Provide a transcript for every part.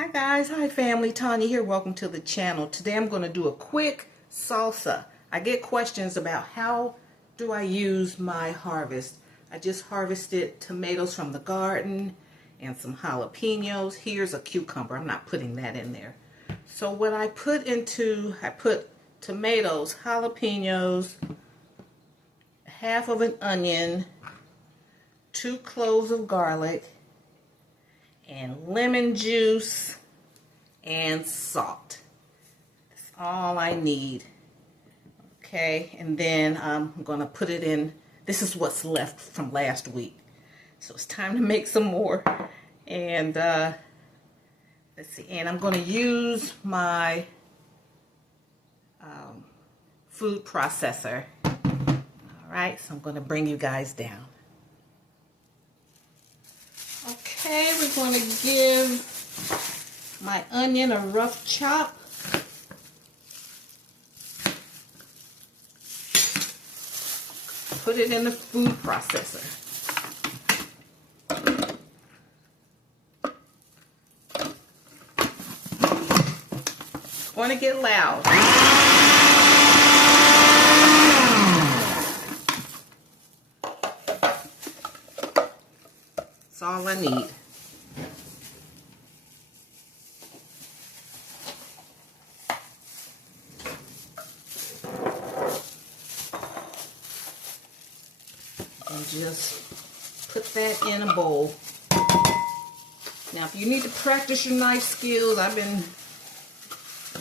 Hi guys, hi family, Tanya here. Welcome to the channel. Today I'm going to do a quick salsa. I get questions about how do I use my harvest. I just harvested tomatoes from the garden and some jalapenos. Here's a cucumber. I'm not putting that in there. So what I put tomatoes, jalapenos, half of an onion, 2 cloves of garlic, and lemon juice and salt. That's all I need. Okay, and then I'm gonna put it in. This is what's left from last week, so it's time to make some more. And let's see, and I'm gonna use my food processor. All right, so I'm gonna bring you guys down. Okay, we're going to give my onion a rough chop. Put it in the food processor. It's going to get loud. That's all I need. And just put that in a bowl. Now, if you need to practice your knife skills, I've been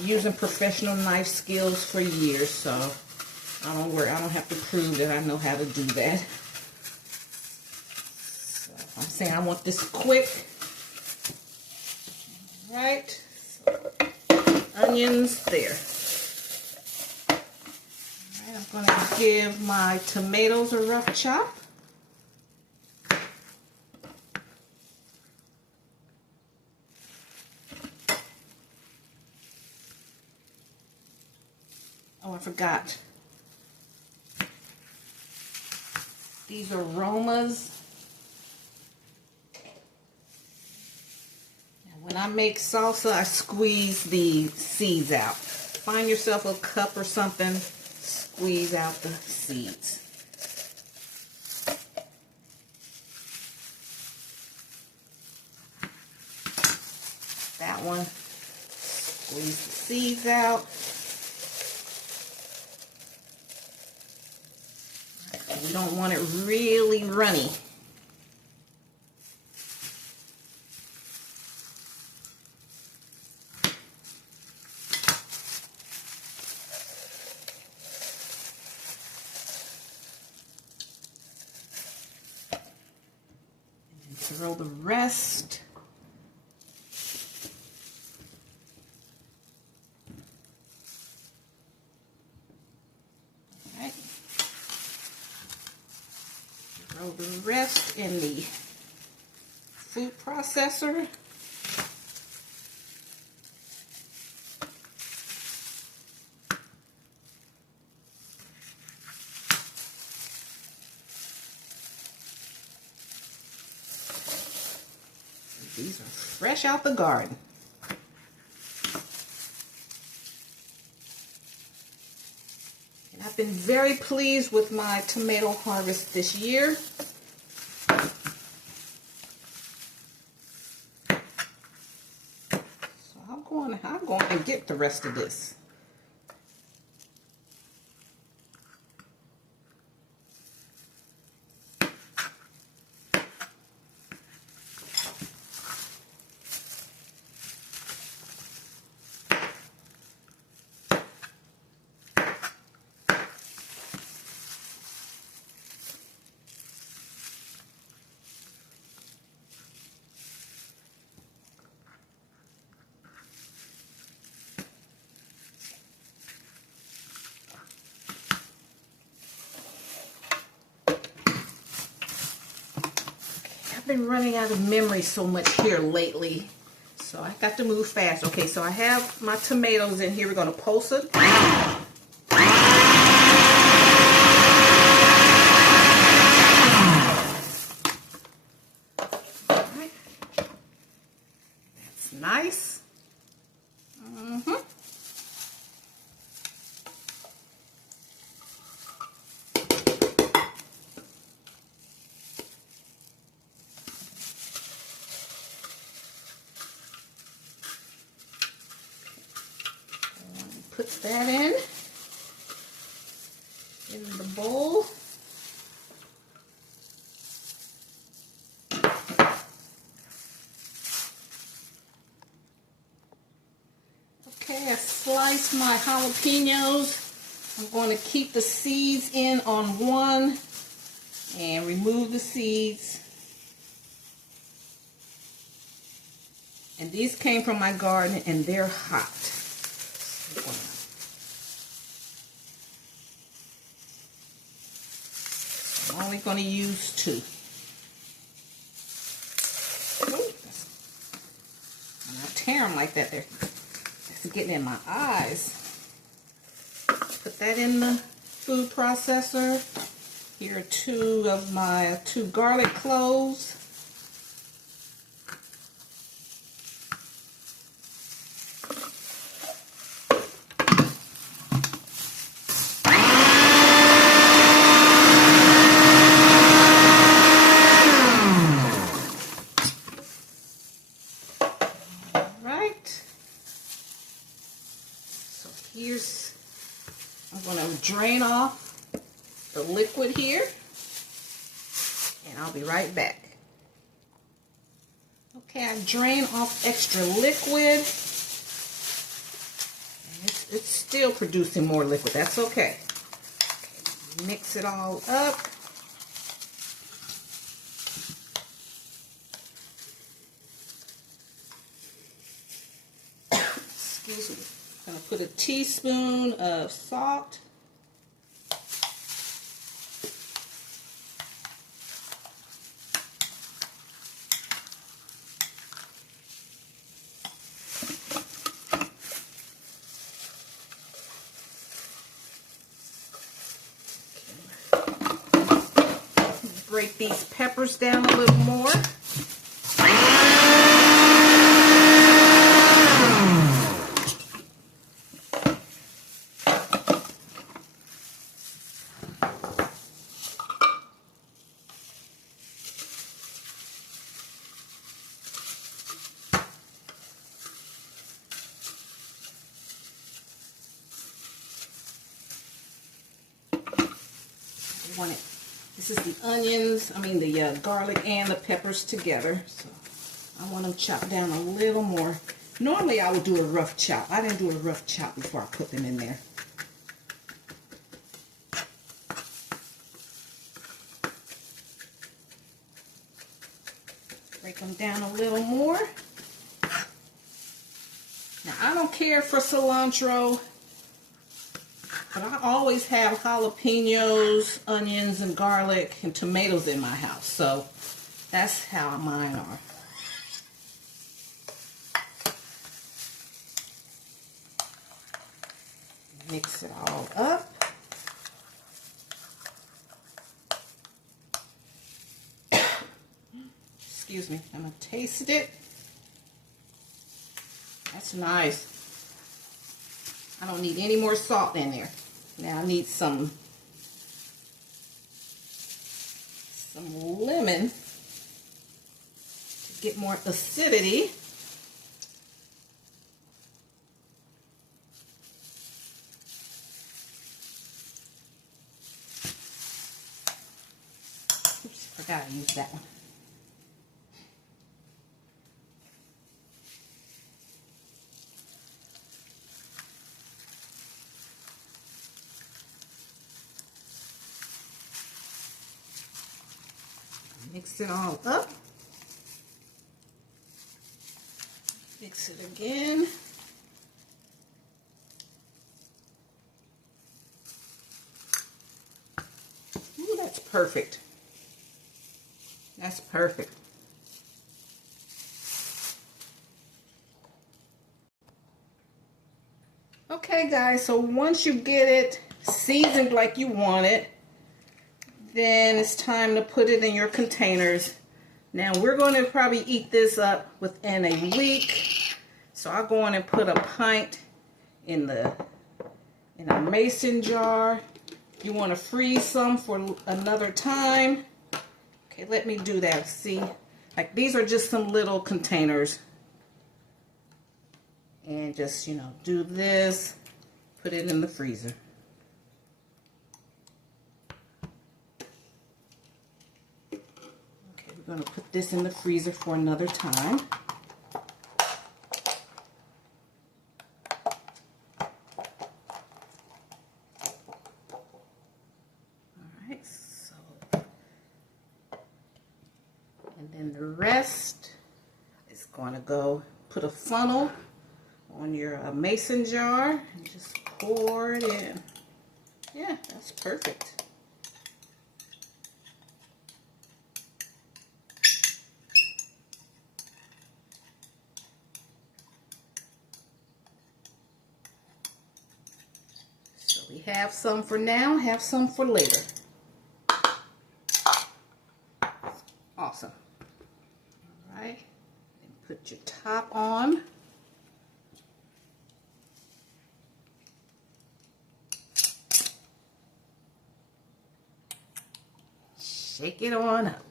using professional knife skills for years, so I don't worry. I don't have to prove that I know how to do that. I'm saying I want this quick. Right? Onions there. Alright, I'm going to give my tomatoes a rough chop. Oh, I forgot. These aromas. When I make salsa, I squeeze the seeds out. Find yourself a cup or something, squeeze out the seeds. That one, squeeze the seeds out. We don't want it really runny. Throw the rest. All right. Throw the rest in the food processor. These are fresh out the garden. And I've been very pleased with my tomato harvest this year. So I'm going to get the rest of this. Been running out of memory so much here lately, so I got to move fast. Okay, so I have my tomatoes in here. We're going to pulse it. nice. Put that in the bowl. Okay, I sliced my jalapenos. I'm going to keep the seeds in on one and remove the seeds. And these came from my garden and they're hot. I'm only going to use 2. And I tear them like that. It's getting in my eyes. Put that in the food processor. Here are 2 of my 2 garlic cloves. I'm going to drain off the liquid here, and I'll be right back. Okay, I drained off extra liquid. It's still producing more liquid. That's okay. Mix it all up. Excuse me. I'm going to put a teaspoon of salt. Break these peppers down a little more. This is the onions, the garlic and the peppers together. So I want them chopped down a little more. Normally I would do a rough chop. I didn't do a rough chop before I put them in there. Break them down a little more. Now I don't care for cilantro, but I always have jalapenos, onions, and garlic and tomatoes in my house. So that's how mine are. Mix it all up. Excuse me, I'm going to taste it. That's nice. I don't need any more salt in there. Now I need some lemon to get more acidity. Oops, forgot to use that one. Mix it all up. Mix it again. Ooh, that's perfect. That's perfect. Okay, guys, so once you get it seasoned like you want it, then it's time to put it in your containers. Now we're going to probably eat this up within a week. So I'll go on and put a pint in a mason jar. You want to freeze some for another time. Okay, let me do that. See, like these are just some little containers. And just, you know, do this, put it in the freezer. Okay, we're going to put this in the freezer for another time. Alright, so, and then the rest is going to go, put a funnel on your mason jar and just pour it in. Yeah, that's perfect. So we have some for now, have some for later. Awesome. All right, and put your top on. Shake it on up.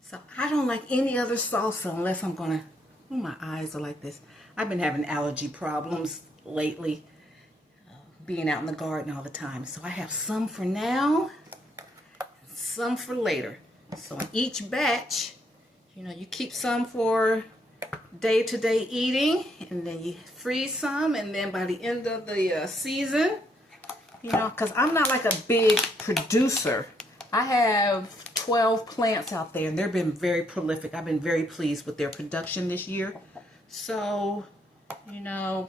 So I don't like any other salsa unless I'm gonna, oh, my eyes are like this. I've been having allergy problems lately, being out in the garden all the time. So I have some for now, and some for later. So in each batch, you know, you keep some for day-to-day eating, and then you freeze some, and then by the end of the season, you know, because I'm not like a big producer. I have 12 plants out there, and they've been very prolific. I've been very pleased with their production this year. So, you know,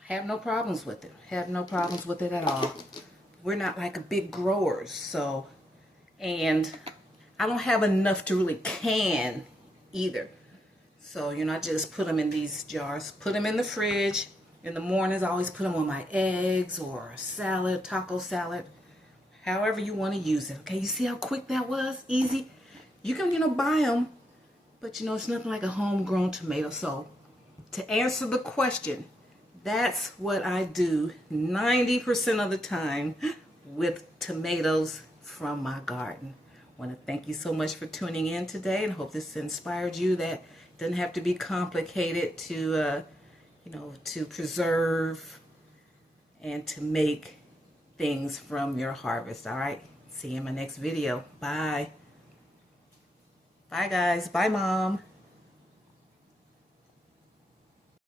have no problems with it. Have no problems with it at all. We're not like a big growers, so, and I don't have enough to really can either. So, you know, I just put them in these jars, put them in the fridge. In the mornings, I always put them on my eggs or a salad, taco salad, however you want to use it. Okay, you see how quick that was? Easy. You can, you know, buy them, but, you know, it's nothing like a homegrown tomato. So, to answer the question, that's what I do 90% of the time with tomatoes from my garden. I want to thank you so much for tuning in today, and hope this inspired you that it doesn't have to be complicated to you know, to preserve and to make things from your harvest. All right, see you in my next video. Bye. Bye, guys. Bye, Mom.